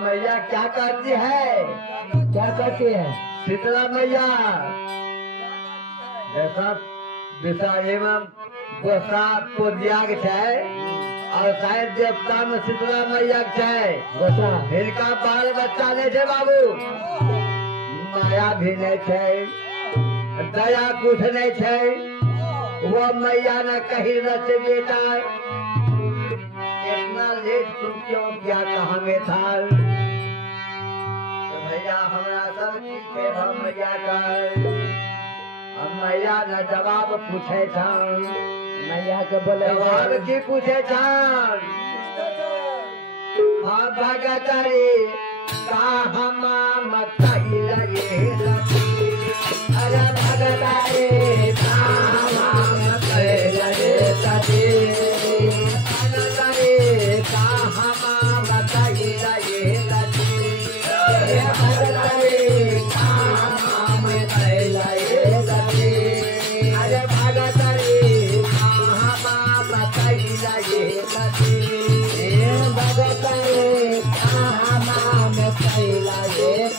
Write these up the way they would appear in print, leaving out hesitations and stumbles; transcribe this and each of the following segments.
मैया क्या करती है? क्या करती है? शीतला मैया जैसा दिशा एवं गोसा को दिया है और शायद देवता में शीतला मैया है गोसा इनका बाल बच्चा नहीं थे बाबू, माया भी नहीं थे, दया कुछ नहीं थे। वो मैया ने कहीं रच बेटा इतना लेट तुम क्यों क्या कहा में था? तो भैया हमारा सब ठीक है हम मैया कर। हम मैया ने जवाब पूछे था, मैया के बोले जवाब की पूछे था? हाँ भगतरी का हम कही लगे अरे भगतरी का हम कही लगे भगतरी का हम कही लगे भगतरी का हम कही लगे अरे भगतरी का हम कही लगे भगतरी का हम कही लगे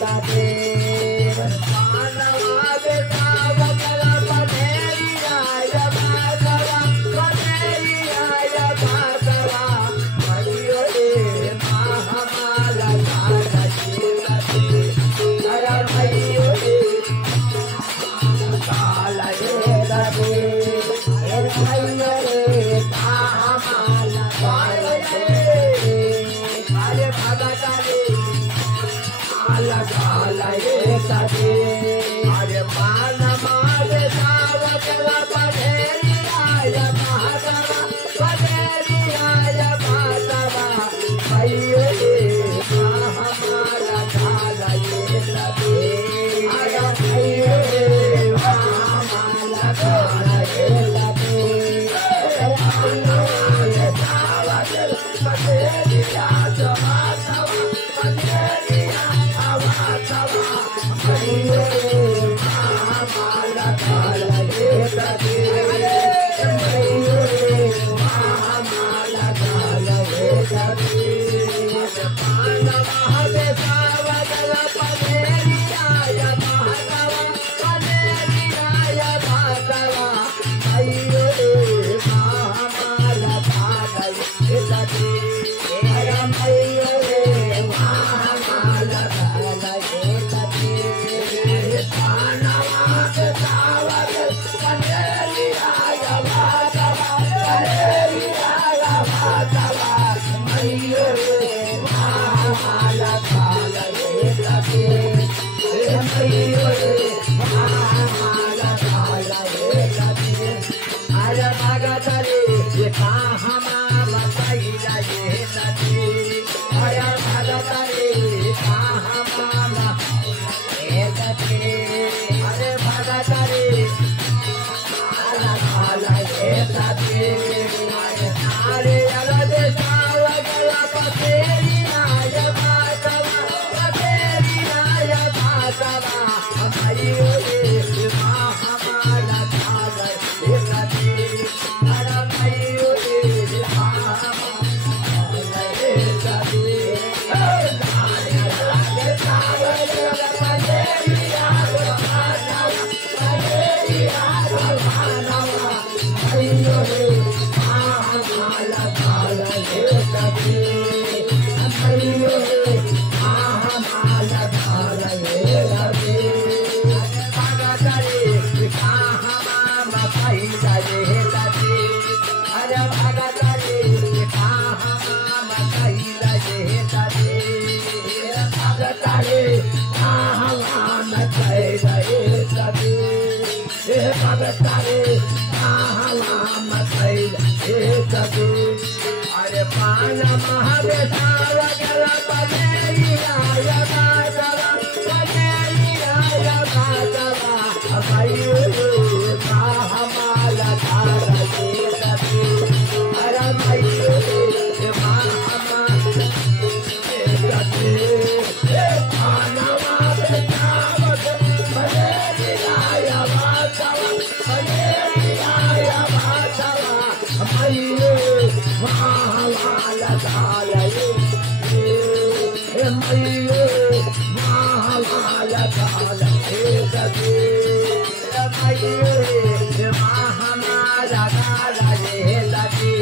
लगे मैयो माँ हमारा गाला ये लगे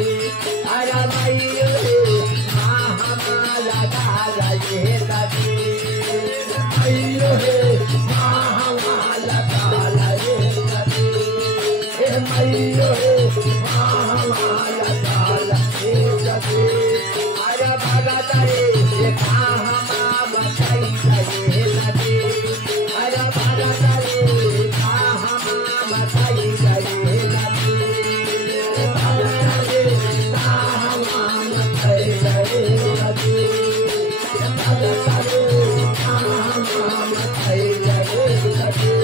अरे मैयो माँ हमारा गाला ये लगे मैयो माँ हमारा गाला ये लगे मैयो माँ हमारा गाला ये लगे अरे भगत रे कहाँ हम बताई लगे लगे अरे भगत रे कहाँ हम बताई लगे लगे भगत रे कहाँ हम बताई लगे लगे भगत रे कहाँ हम बताई लगे लगे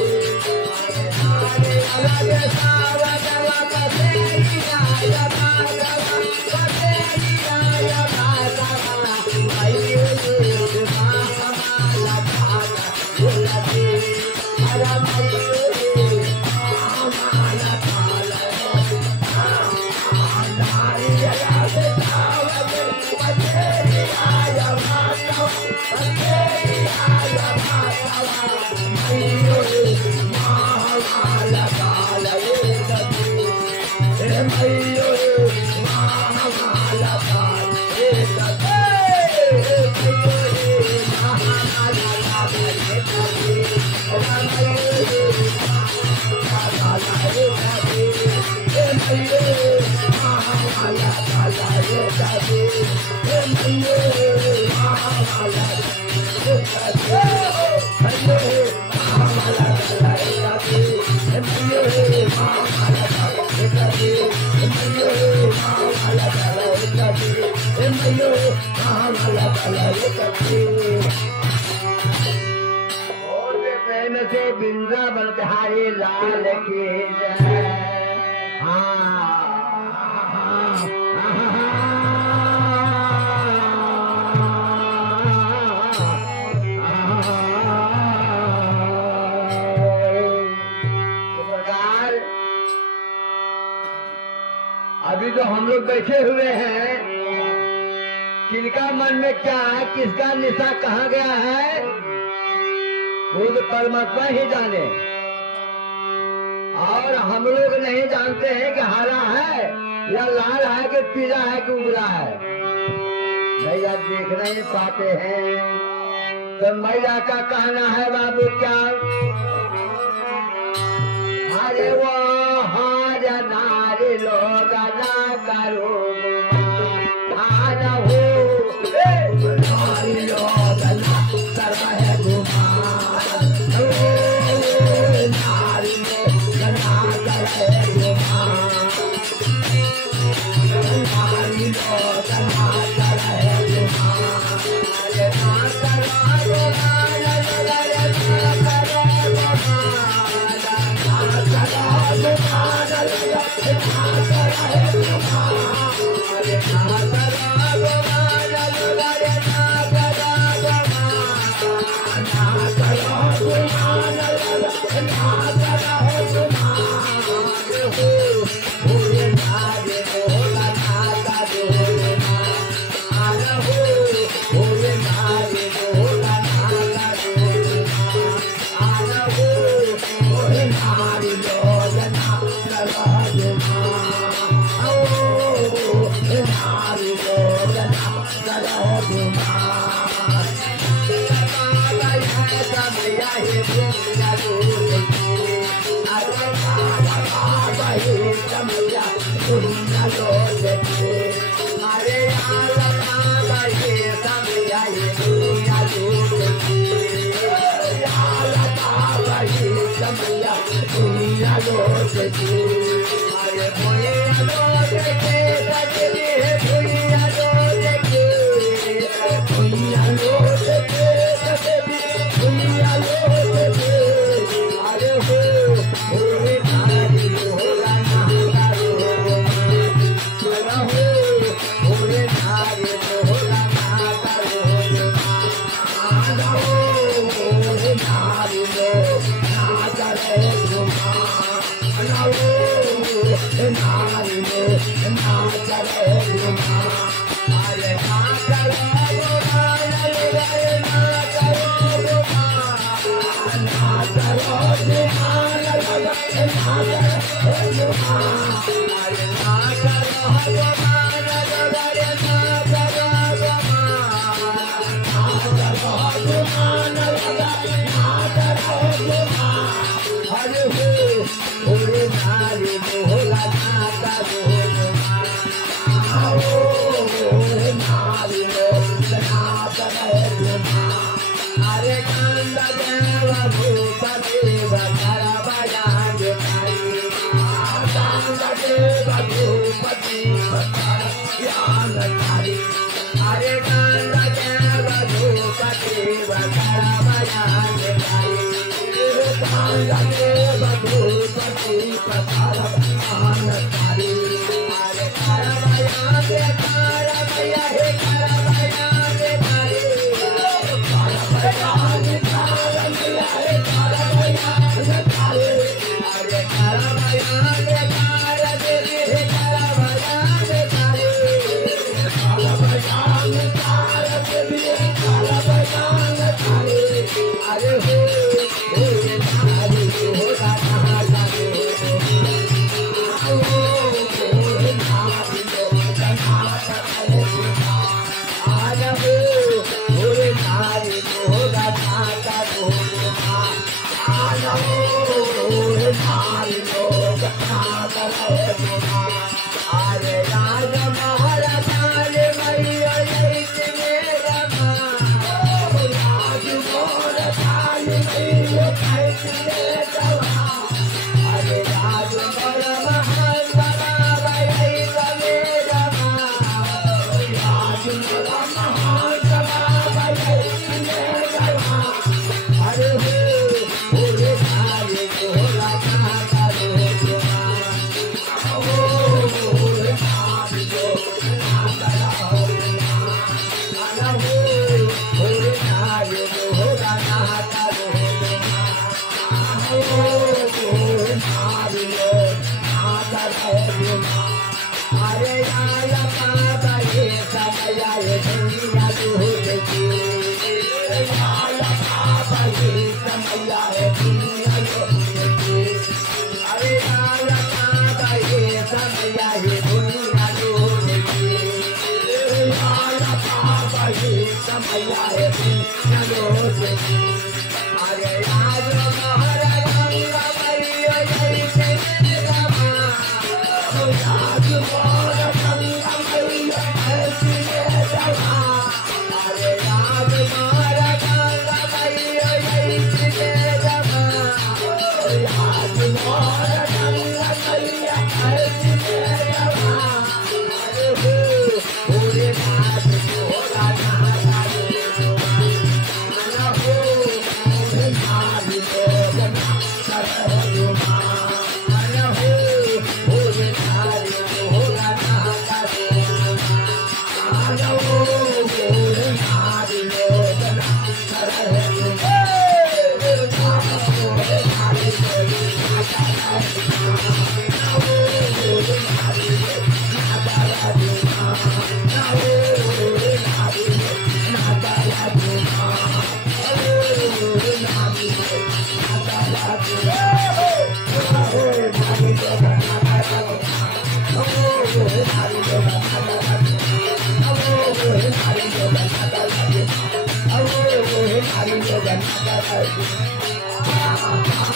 अरे अलग सावा गवा बसेरी आया बागवा बसेरी आया बागवा मैयो माँ हमारा गाला ये लगे अरे मैयो माँ हमारा गाला नारियल से चावल बसेरी आया बागवा बसेरी आया बागवा मैयो माँ हमारा गाला ये लगे मैयो माँ हमारा गाला ये लगे माँ हमारा गाला ये लगे मैयो माँ गाला ये लगे मैयो माँ हमारा गाला ये लगे मैयो माँ हमारा ये लगे मैयो माँ हमारा गाला ये लगे मैयो माँ हमारा गाला ये लगे मैयो माँ हमारा गाला ये लगे मैयो माँ हमारा गाला ये लगे और वे प्रेम से वृंदावन बिहारी लाल की जय अभी तो हम लोग बैठे हुए हैं किनका मन में क्या है किसका निशा कहाँ गया है खुद परमात्मा ही जाने और हम लोग नहीं जानते हैं कि हरा है या लाल है कि पीला है कि उजला है भैया देख नहीं पाते हैं तो मैया का कहना है बाबू क्या अरे वो हार नारी लोग ना करो हो नारी लोग ना करो है नारी लोग ना करो नारी लोग ना Oh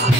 Hari